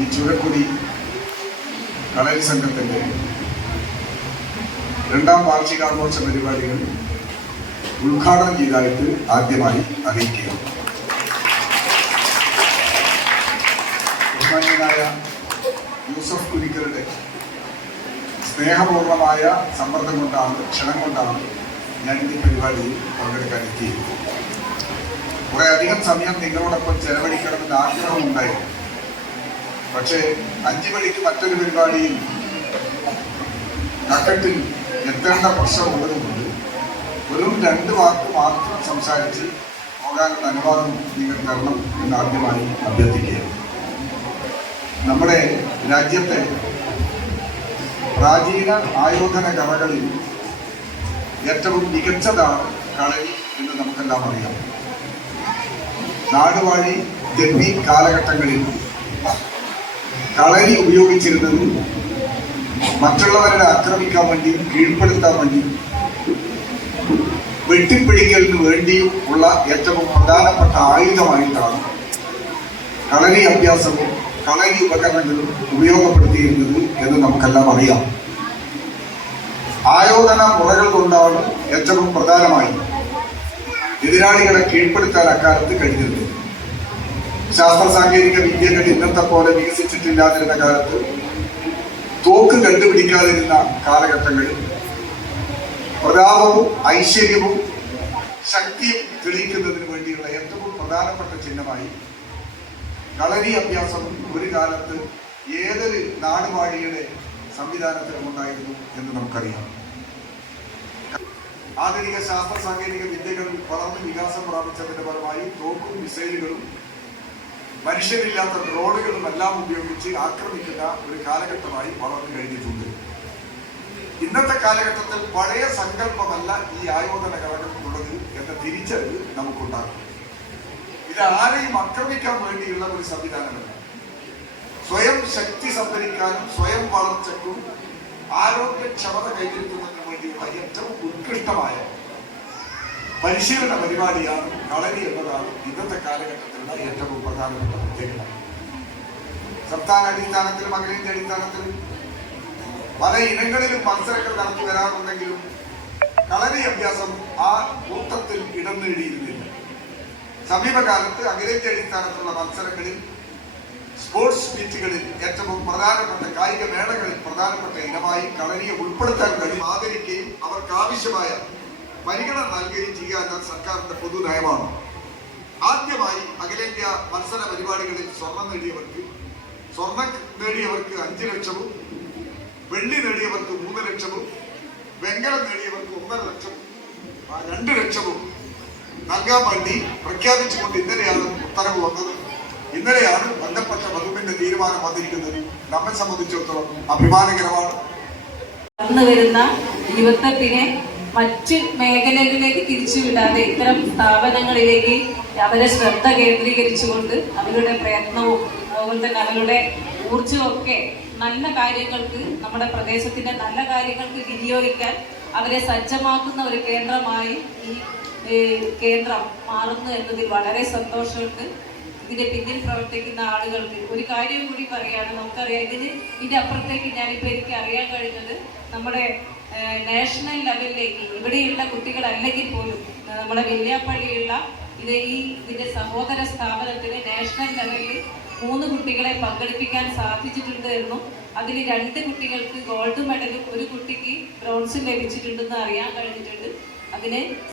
ഈ ചുരക്കുടി കളരി സംഘത്തിന്റെ രണ്ടാം വാർഷികാഘോഷ പരിപാടികൾ ഉദ്ഘാടനം ചെയ്തതായിട്ട് ആദ്യമായി അറിയിക്കുക. ബഹുമാന്യനായ യൂസഫ് കുരിക്കരുടെ സ്നേഹപൂർണമായ സമ്മർദ്ദം കൊണ്ടാണ്, ക്ഷണം കൊണ്ടാണ് ഞാൻ ഈ പരിപാടിയിൽ പങ്കെടുക്കാൻ എത്തിയത്. കുറെ അധികം സമയം നിങ്ങളോടൊപ്പം ചെലവഴിക്കണമെന്ന് ആഗ്രഹമുണ്ടായിരുന്നു. പക്ഷേ 5 മണിക്ക് മറ്റൊരു പരിപാടിയിൽ കക്കട്ടിൽ എത്തേണ്ട പ്രശ്നമുള്ളതുകൊണ്ട് വെറും 2 വാക്ക് മാത്രം സംസാരിച്ച് പോകാനുള്ള അനുവാദം നിങ്ങൾ തരണം എന്ന് ആദ്യമായി അഭ്യർത്ഥിക്കുകയാണ്. നമ്മുടെ രാജ്യത്തെ പ്രാചീന ആയോധന കലകളിൽ ഏറ്റവും മികച്ചതാണ് കളരി എന്ന് നമുക്കെല്ലാം അറിയാം. നാടുവാഴി ജന്മി കാലഘട്ടങ്ങളിൽ കളരി ഉപയോഗിച്ചിരുന്നത് മറ്റുള്ളവരെ ആക്രമിക്കാൻ വേണ്ടി, കീഴ്പ്പെടുത്താൻ വേണ്ടി, വെട്ടിപ്പിടിക്കലിന് വേണ്ടിയും ഉള്ള ഏറ്റവും പ്രധാനപ്പെട്ട ആയുധമായിട്ടാണ് കളരി അഭ്യാസവും കളരി ഉപകരണങ്ങളും ഉപയോഗപ്പെടുത്തിയിരുന്നത് എന്ന് നമുക്കെല്ലാം അറിയാം. ആയോധന മുറകൾ കൊണ്ടാണ് ഏറ്റവും പ്രധാനമായി എതിരാളികളെ കീഴ്പ്പെടുത്താൻ അക്കാലത്ത് കഴിഞ്ഞിരുന്നത്. ശാസ്ത്ര സാങ്കേതിക വിദ്യകൾ ഇന്നത്തെ പോലെ വികസിച്ചിട്ടില്ലാതിരുന്ന കാലത്ത്, തോക്ക് കണ്ടുപിടിക്കാതിരുന്ന കാലഘട്ടങ്ങളിൽ പ്രതാപവും ഐശ്വര്യവും ശക്തിയും തെളിയിക്കുന്നതിന് വേണ്ടിയുള്ള ഏറ്റവും പ്രധാനപ്പെട്ട ചിഹ്നമായി കളരി അഭ്യാസം ഒരു കാലത്ത് ഏതൊരു നാടുവാഴിയുടെ സംവിധാനത്തിലും ഉണ്ടായിരുന്നു എന്ന് നമുക്കറിയാം. ആധുനിക ശാസ്ത്ര സാങ്കേതിക വിദ്യകൾ വളർന്ന് വികാസം പ്രാപിച്ചതിന്റെ ഫലമായി തോക്കും മിസൈലുകളും മനുഷ്യരില്ലാത്ത ഡ്രോണുകളും എല്ലാം ഉപയോഗിച്ച് ആക്രമിക്കുന്ന ഒരു കാലഘട്ടമായി വളർന്നു കഴിഞ്ഞിട്ടുണ്ട്. ഇന്നത്തെ കാലഘട്ടത്തിൽ പഴയ സങ്കല്പമല്ല ഈ ആയോധന കലകൾക്കുള്ളത് എന്ന തിരിച്ചറിവ് നമുക്കുണ്ടാകും. ഇത് ആരെയും ആക്രമിക്കാൻ വേണ്ടിയുള്ള ഒരു സംവിധാനമല്ല. സ്വയം ശക്തി സംഭരിക്കാനും സ്വയം വളർച്ചയ്ക്കും ആരോഗ്യക്ഷമത കൈവരിക്കുന്നതിന് വേണ്ടിയുള്ള ഏറ്റവും ഉത്കൃഷ്ടമായ പരിശീലന പരിപാടിയാണ് കളരി എന്നതാണ് ഇന്നത്തെ കാലഘട്ടത്തിലുള്ള ഏറ്റവും പ്രധാനപ്പെട്ട പ്രത്യേകത. സംസ്ഥാന അടിസ്ഥാനത്തിലും അഖിലേന്ത്യാ അടിസ്ഥാനത്തിലും പല ഇനങ്ങളിലും മത്സരങ്ങൾ നടത്തി വരാറുണ്ടെങ്കിലും കളരി അഭ്യാസം ആ കൂട്ടത്തിൽ ഇടം നേടിയിരുന്നില്ല. സമീപകാലത്ത് അഖിലേന്ത്യാ അടിസ്ഥാനത്തിലുള്ള മത്സരങ്ങളിൽ, സ്പോർട്സ് മീറ്റുകളിൽ, ഏറ്റവും പ്രധാനപ്പെട്ട കായിക മേളകളിൽ പ്രധാനപ്പെട്ട ഇനമായി കളരിയെ ഉൾപ്പെടുത്താൻ കഴിയും, ആദരിക്കുകയും അവർക്ക് ആവശ്യമായ പരിഗണന നൽകുകയും ചെയ്യുക എന്ന സർക്കാരിന്റെ പൊതു നയമാണ്. ആദ്യമായി അഖിലേന്ത്യാ മത്സര പരിപാടികളിൽ സ്വർണം നേടിയവർക്ക് 5 ലക്ഷവും വെള്ളി നേടിയവർക്ക് 3 ലക്ഷവും വെങ്കലം നേടിയവർക്ക് 1.5 ലക്ഷവും 2 ലക്ഷവും നൽകാൻ വേണ്ടി പ്രഖ്യാപിച്ചുകൊണ്ട് ഇന്നലെയാണ് ഉത്തരവ് വന്നത്. ഇന്നലെയാണ് ബന്ധപ്പെട്ട വകുപ്പിന്റെ തീരുമാനം വന്നിരിക്കുന്നത്. നമ്മെ സംബന്ധിച്ചിടത്തോളം അഭിമാനകരമാണ്. വരുന്ന യുവത്വത്തിനെ മറ്റ് മേഖലകളിലേക്ക് തിരിച്ചുവിടാതെ ഇത്തരം സ്ഥാപനങ്ങളിലേക്ക് അവരെ ശ്രദ്ധ കേന്ദ്രീകരിച്ചുകൊണ്ട് അവരുടെ പ്രയത്നവും അതുപോലെ തന്നെ അവരുടെ ഊർജവും ഒക്കെ നല്ല കാര്യങ്ങൾക്ക്, നമ്മുടെ പ്രദേശത്തിന്റെ നല്ല കാര്യങ്ങൾക്ക് വിനിയോഗിക്കാൻ അവരെ സജ്ജമാക്കുന്ന ഒരു കേന്ദ്രമായി ഈ കേന്ദ്രം മാറുന്നു എന്നതിൽ വളരെ സന്തോഷമുണ്ട്. ഇതിന്റെ പിന്നിൽ പ്രവർത്തിക്കുന്ന ആളുകൾക്ക് ഒരു കാര്യം കൂടി പറയുകയാണ്. നമുക്കറിയാം, ഇതിന്റെ അപ്പുറത്തേക്ക് ഞാനിപ്പോൾ എനിക്ക് അറിയാൻ കഴിഞ്ഞത് നമ്മുടെ നാഷണൽ ലെവലിലേക്ക് ഇവിടെയുള്ള കുട്ടികളല്ലെങ്കിൽ പോലും നമ്മുടെ വെല്ലിയാപ്പള്ളിയുള്ള ഇതിന്റെ സഹോദര സ്ഥാപനത്തിന് നാഷണൽ ലെവലിൽ 3 കുട്ടികളെ പങ്കെടുപ്പിക്കാൻ സാധിച്ചിട്ടുണ്ട് എന്നും അതിൽ 2 കുട്ടികൾക്ക് ഗോൾഡ് മെഡലും 1 കുട്ടിക്ക് ബ്രോൺസും ലഭിച്ചിട്ടുണ്ടെന്ന് അറിയാൻ കഴിഞ്ഞിട്ടുണ്ട്. അതിന്